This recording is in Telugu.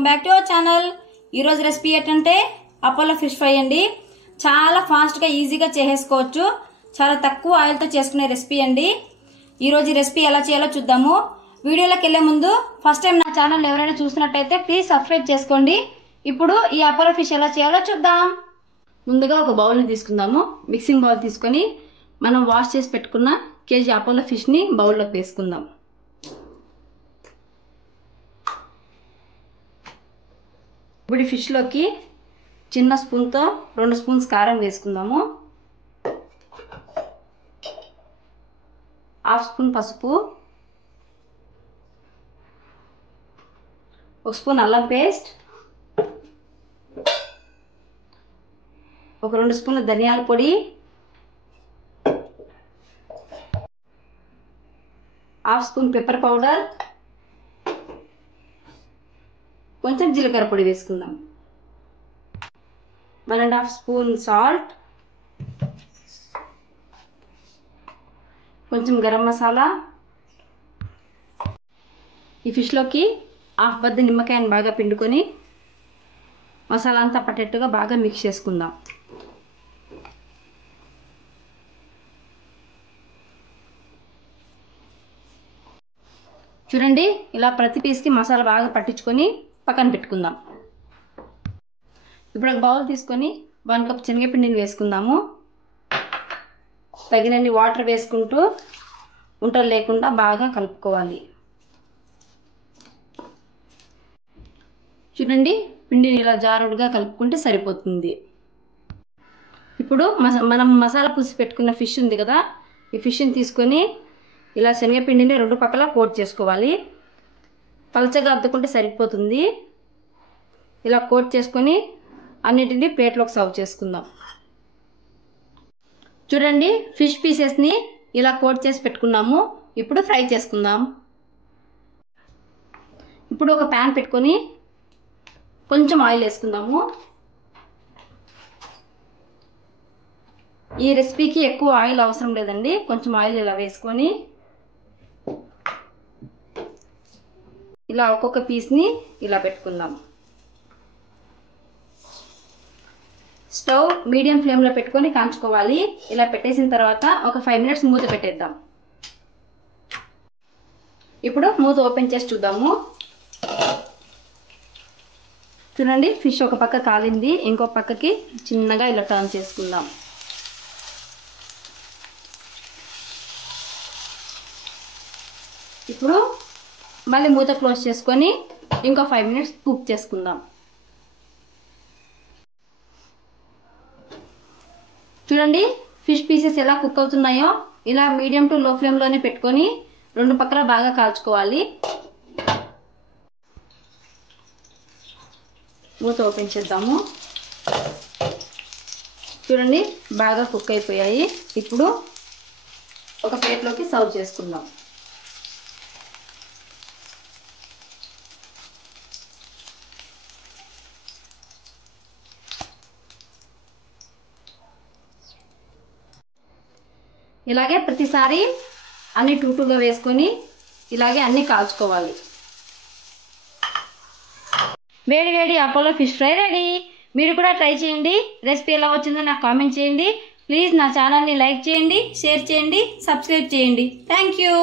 Welcome back to our channel. ఈరోజు రెసిపీ ఏంటంటే అపోలో ఫిష్ ఫ్రై అండి. చాలా ఫాస్ట్గా ఈజీగా చేసేసుకోవచ్చు. చాలా తక్కువ ఆయిల్తో చేసుకునే రెసిపీ అండి. ఈరోజు రెసిపీ ఎలా చేయాలో చూద్దాము. వీడియోలోకి వెళ్లే ముందు ఫస్ట్ టైం నా ఛానల్ ఎవరైనా చూసినట్టయితే ప్లీజ్ సబ్స్క్రైబ్ చేసుకోండి. ఇప్పుడు ఈ అపోలో ఫిష్ ఎలా చేయాలో చూద్దాం. ముందుగా ఒక బౌల్ని తీసుకుందాము. మిక్సింగ్ బౌల్ తీసుకొని మనం వాష్ చేసి పెట్టుకున్న కేజీ అపోలో ఫిష్ని బౌల్లోకి వేసుకుందాం. ఇప్పుడు ఫిష్లోకి చిన్న స్పూన్తో 2 స్పూన్స్ కారం వేసుకుందాము. 1/2 స్పూన్ పసుపు, 1 స్పూన్ అల్లం పేస్ట్, 2 స్పూన్ల ధనియాల పొడి, 1/2 స్పూన్ పెప్పర్ పౌడర్, కొంచెం జీలకర్ర పొడి వేసుకుందాం. 1.5 స్పూన్ సాల్ట్, కొంచెం గరం మసాలా. ఈ ఫిష్లోకి 1/2 బద్ద నిమ్మకాయని బాగా పిండుకొని మసాలా అంతా పట్టేట్టుగా బాగా మిక్స్ చేసుకుందాం. చూడండి, ఇలా ప్రతి పీస్కి మసాలా బాగా పట్టించుకొని పక్కన పెట్టుకుందాం. ఇప్పుడు ఒక బౌల్ తీసుకొని 1 కప్ శనగపిండిని వేసుకుందాము. తగినన్ని వాటర్ వేసుకుంటూ ఉంటలు లేకుండా బాగా కలుపుకోవాలి. చూడండి, పిండిని ఇలా జారుడుగా కలుపుకుంటే సరిపోతుంది. ఇప్పుడు మనం మసాలా పులుసు పెట్టుకున్న ఫిష్ ఉంది కదా, ఈ ఫిష్ని తీసుకొని ఇలా శనగపిండిని 2 పక్కల కోట్ చేసుకోవాలి. పలచగా అద్దుకుంటే సరిపోతుంది. ఇలా కోట్ చేసుకొని అన్నిటిని ప్లేట్లోకి సర్వ్ చేసుకుందాం. చూడండి, ఫిష్ పీసెస్ని ఇలా కోట్ చేసి పెట్టుకున్నాము. ఇప్పుడు ఫ్రై చేసుకుందాం. ఇప్పుడు ఒక ప్యాన్ పెట్టుకొని కొంచెం ఆయిల్ వేసుకుందాము. ఈ రెసిపీకి ఎక్కువ ఆయిల్ అవసరం లేదండి. కొంచెం ఆయిల్ ఇలా వేసుకొని ఇలా ఒక్కొక్క పీస్ని ఇలా పెట్టుకుందాం. స్టవ్ మీడియం ఫ్లేమ్లో పెట్టుకొని కాంచుకోవాలి. ఇలా పెట్టేసిన తర్వాత ఒక 5 మినిట్స్ మూత పెట్టేద్దాం. ఇప్పుడు మూత ఓపెన్ చేసి చూద్దాము. చూడండి, ఫిష్ ఒక పక్క కాలింది, ఇంకో పక్కకి చిన్నగా ఇలా టర్న్ చేసుకుందాం. ఇప్పుడు మళ్ళీ మూత క్లోజ్ చేసుకొని ఇంకో 5 మినిట్స్ కుక్ చేసుకుందాం. చూడండి, ఫిష్ పీసెస్ ఎలా కుక్ అవుతున్నాయో. ఇలా మీడియం టు లో ఫ్లేమ్లోనే పెట్టుకొని 2 పక్కల బాగా కాల్చుకోవాలి. మూత ఓపెన్ చేద్దాము. చూడండి, బాగా కుక్ అయిపోయాయి. ఇప్పుడు ఒక ప్లేట్లోకి సర్వ్ చేసుకుందాం. ఇలాగే ప్రతిసారి అన్ని 2-2గా వేసుకొని ఇలాగే అన్ని కాల్చుకోవాలి. వేడి వేడి అపోలో ఫిష్ ఫ్రై రెడీ. మీరు కూడా ట్రై చేయండి. రెసిపీ ఎలా వచ్చిందో నాకు కామెంట్ చేయండి. ప్లీజ్ నా ఛానల్ని లైక్ చేయండి, షేర్ చేయండి, సబ్స్క్రైబ్ చేయండి. Thank you.